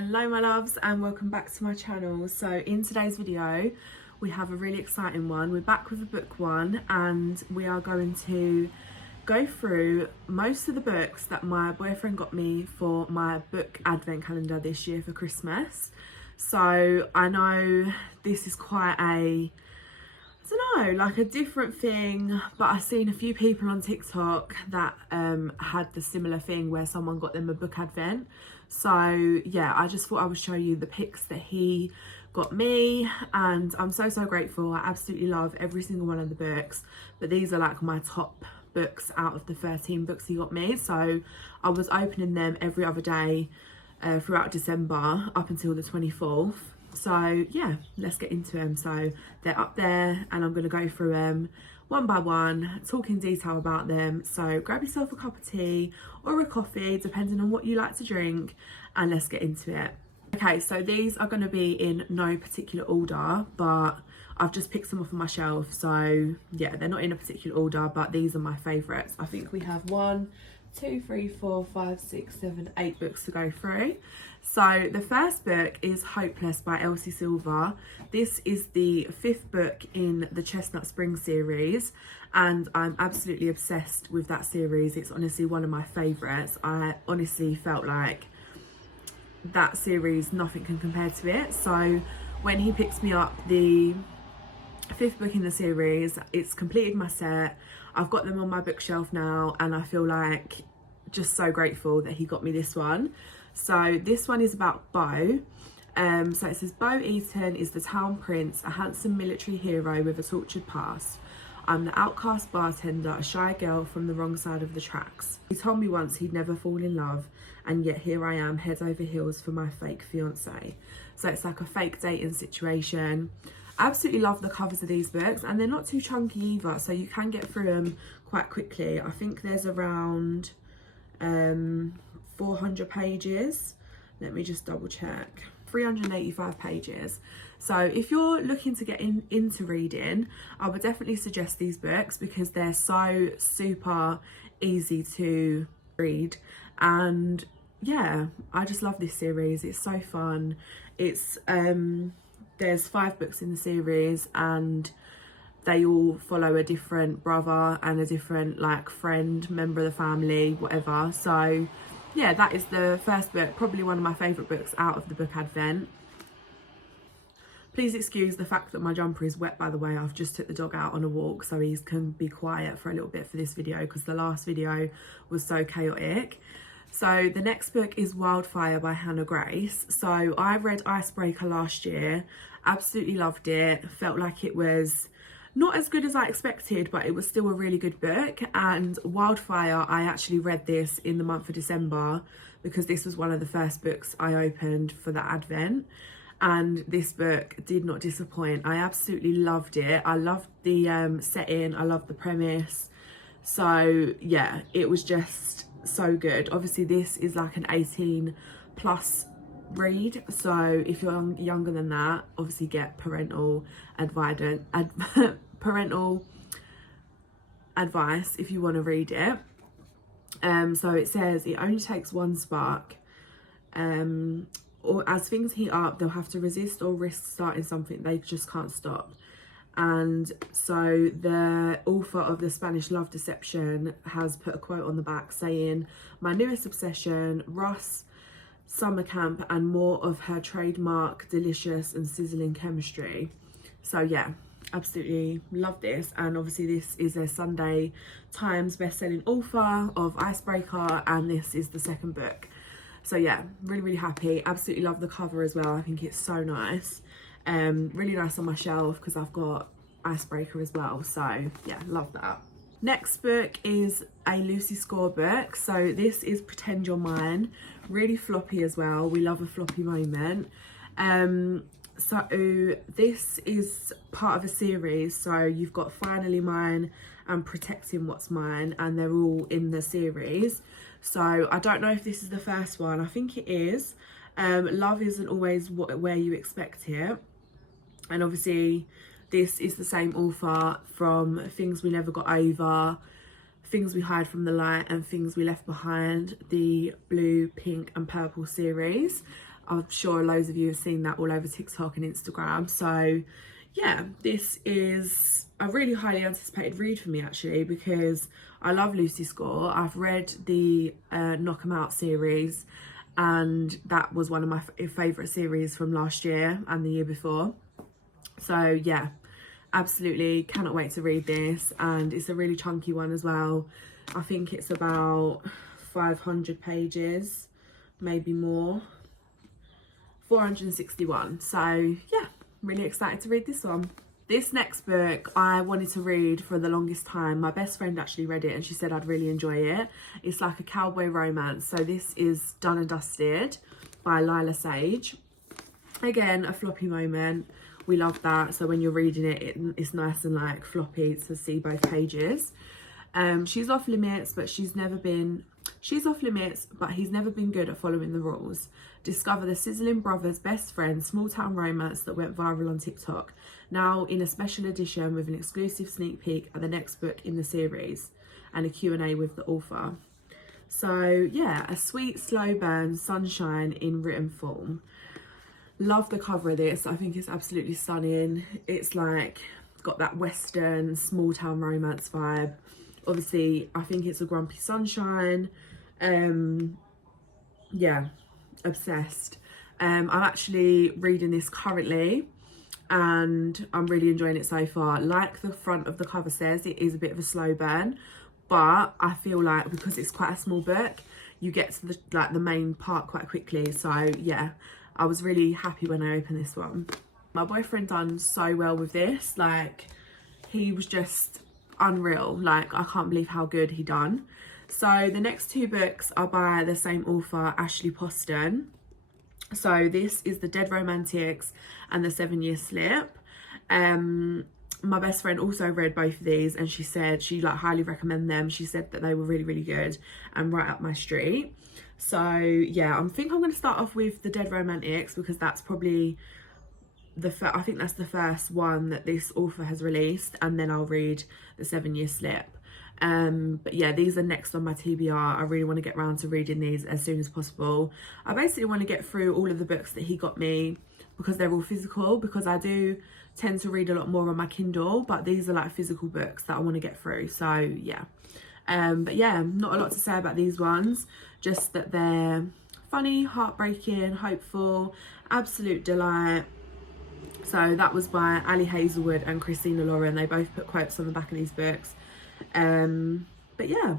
Hello my loves and welcome back to my channel. So in today's video we have a really exciting one. We're back with a book one and we are going to go through most of the books that my boyfriend got me for my book advent calendar this year for Christmas. So I know this is quite a, I don't know, like a different thing, but I've seen a few people on TikTok that had the similar thing where someone got them a book advent. So yeah, I just thought I would show you the pics that he got me, and I'm so grateful. I absolutely love every single one of the books, but these are like my top books out of the 13 books he got me. So I was opening them every other day throughout December up until the 24th. So yeah, let's get into them. So they're up there and I'm going to go through them one by one, talk in detail about them. So grab yourself a cup of tea or a coffee, depending on what you like to drink, and let's get into it. Okay, so these are going to be in no particular order, but I've just picked them off of my shelf. So yeah, they're not in a particular order, but these are my favourites. I think we have 1, 2, 3, 4, 5, 6, 7, 8 books to go through. So the first book is Hopeless by Elsie Silver. This is the 5th book in the Chestnut Spring series, and I'm absolutely obsessed with that series. It's honestly one of my favourites. I honestly felt like that series, nothing can compare to it. So when he picks me up the 5th book in the series, it's completed my set. I've got them on my bookshelf now and I feel like just so grateful that he got me this one. So this one is about Beau. So it says, Beau Eaton is the town prince, a handsome military hero with a tortured past. I'm the outcast bartender, a shy girl from the wrong side of the tracks. He told me once he'd never fall in love, and yet here I am, head over heels for my fake fiance. So it's like a fake dating situation. I absolutely love the covers of these books, and they're not too chunky either, so you can get through them quite quickly. I think there's around 400 pages. Let me just double check. 385 pages. So if you're looking to get into reading, I would definitely suggest these books because they're so super easy to read. And yeah, I just love this series. It's so fun. It's there's 5 books in the series and they all follow a different brother and a different like friend, member of the family, whatever. So yeah, that is the first book, probably one of my favourite books out of the book advent. Please excuse the fact that my jumper is wet, by the way. I've just took the dog out on a walk so he can be quiet for a little bit for this video because the last video was so chaotic. So the next book is Wildfire by Hannah Grace. So I read Icebreaker last year, absolutely loved it, felt like it was not as good as I expected, but it was still a really good book. And Wildfire, I actually read this in the month of December because this was one of the first books I opened for the advent, and this book did not disappoint. I absolutely loved it. I loved the setting, I loved the premise. So yeah, it was just so good. Obviously this is like an 18 plus read, so if you're younger than that, obviously get parental advice if you want to read it. So it says it only takes one spark, or as things heat up they'll have to resist or risk starting something they just can't stop. And so the author of The Spanish Love Deception has put a quote on the back saying, my newest obsession, Ross, summer camp, and more of her trademark delicious and sizzling chemistry. So yeah, absolutely love this. And obviously this is a Sunday Times best-selling author of Icebreaker, and this is the 2nd book. So yeah, really happy. Absolutely love the cover as well. I think it's so nice. Really nice on my shelf because I've got Icebreaker as well. So yeah, love that. Next book is a Lucy Score book. So this is Pretend You're Mine. Really floppy as well. We love a floppy moment. So this is part of a series. So you've got Finally Mine and Protecting What's Mine, and they're all in the series. So I don't know if this is the first one. I think it is. Love isn't always where you expect it. And obviously this is the same author from Things We Never Got Over, Things We Hide from the Light, and Things We Left Behind, the blue, pink and purple series. I'm sure loads of you have seen that all over TikTok and Instagram. So yeah, this is a really highly anticipated read for me actually, because I love Lucy Score. I've read the Knock 'Em Out series, and that was one of my favourite series from last year and the year before. So yeah, absolutely cannot wait to read this, and it's a really chunky one as well. I think it's about 500 pages, maybe more, 461. So yeah, really excited to read this one. This next book I wanted to read for the longest time. My best friend actually read it and she said I'd really enjoy it. It's like a cowboy romance. So this is Done and Dusted by Lila Sage. Again, a floppy moment. We love that. So when you're reading it, it's nice and like floppy to see both pages. She's off limits, but he's never been good at following the rules. Discover the sizzling brothers' best friend small town romance that went viral on TikTok. Now in a special edition with an exclusive sneak peek at the next book in the series and a Q&A with the author. So yeah, a sweet slow burn sunshine in written form. Love the cover of this. I think it's absolutely stunning. It's like got that western small town romance vibe. Obviously I think it's a grumpy sunshine. Yeah, obsessed. I'm actually reading this currently and I'm really enjoying it so far. Like the front of the cover says, it is a bit of a slow burn, but I feel like because it's quite a small book, you get to the main part quite quickly. So yeah, I was really happy when I opened this one. My boyfriend done so well with this. Like, he was just unreal. Like, I can't believe how good he done. So the next two books are by the same author, Ashley Poston. So this is The Dead Romantics and The 7 Year Slip. My best friend also read both of these and she said she like highly recommend them. She said that they were really, really good and right up my street. So yeah, I think I'm going to start off with The Dead Romantics because that's probably I think that's the first one that this author has released, and then I'll read The 7 Year Slip. But yeah, these are next on my TBR. I really want to get around to reading these as soon as possible. I basically want to get through all of the books that he got me because they're all physical, because I do tend to read a lot more on my Kindle, but these are like physical books that I want to get through. So yeah, but yeah, not a lot to say about these ones, just that they're funny, heartbreaking, hopeful, absolute delight. So that was by Ali Hazelwood and Christina Lauren. They both put quotes on the back of these books. But yeah,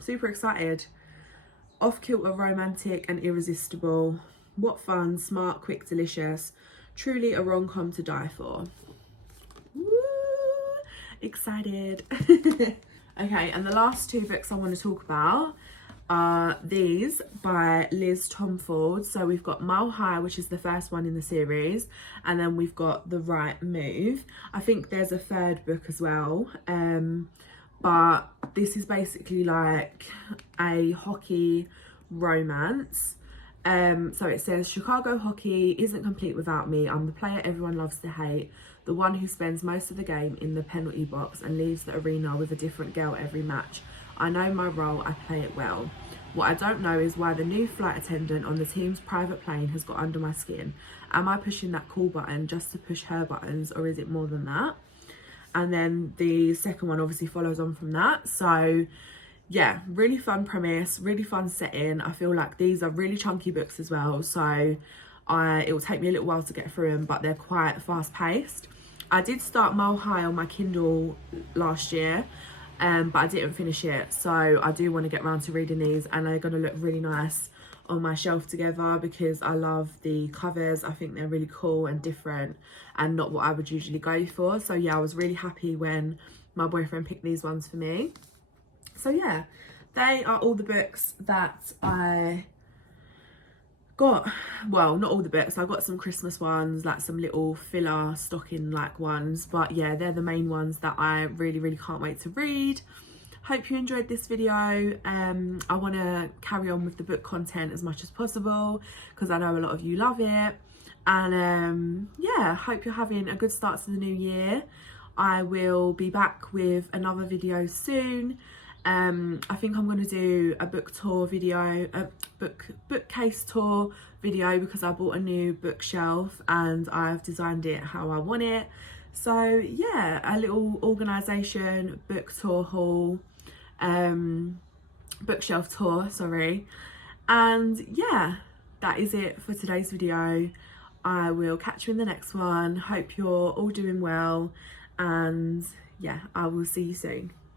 super excited. Off-kilter, romantic and irresistible. What fun, smart, quick, delicious. Truly a rom-com to die for. Woo! Excited. Okay, and the last two books I want to talk about are these by Liz Tomford. So we've got Mile High, which is the first one in the series, and then we've got The Right Move. I think there's a third book as well, but this is basically like a hockey romance. So it says, Chicago hockey isn't complete without me. I'm the player everyone loves to hate, the one who spends most of the game in the penalty box and leaves the arena with a different girl every match. I know my role, I play it well. What I don't know is why the new flight attendant on the team's private plane has got under my skin. Am I pushing that cool button just to push her buttons, or is it more than that? And then the second one obviously follows on from that. So yeah, really fun premise, really fun setting. I feel like these are really chunky books as well, so it will take me a little while to get through them, but they're quite fast paced. I did start Mile High on my Kindle last year, but I didn't finish it, so I do want to get around to reading these, and they're going to look really nice on my shelf together because I love the covers. I think they're really cool and different and not what I would usually go for. So yeah, I was really happy when my boyfriend picked these ones for me. So yeah, they are all the books that I got. Well, not all the books, I got some Christmas ones, like some little filler stocking like ones, but yeah, they're the main ones that I really can't wait to read. Hope you enjoyed this video. I want to carry on with the book content as much as possible because I know a lot of you love it, and yeah, hope you're having a good start to the new year. I will be back with another video soon. I think I'm going to do a book tour video, a bookcase tour video, because I bought a new bookshelf and I've designed it how I want it. So yeah, a little organisation, book tour haul, bookshelf tour, sorry. And yeah, that is it for today's video. I will catch you in the next one. Hope you're all doing well, and yeah, I will see you soon.